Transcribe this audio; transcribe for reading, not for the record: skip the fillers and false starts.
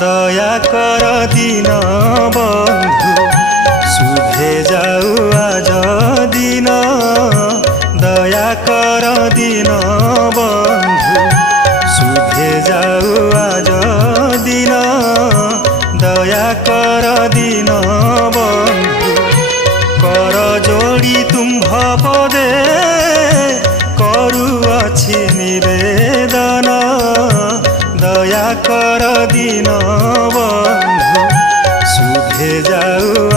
दया कर दिन बंधु शुभे जाऊ आज दिन दया कर दिन बंधु शुभे जाऊ आज दिन दया कर दिन बंधु कर जोड़ी तुम्भ पदे करुअछि निवेदन दया कर दिन बंधु शुभे जाऊ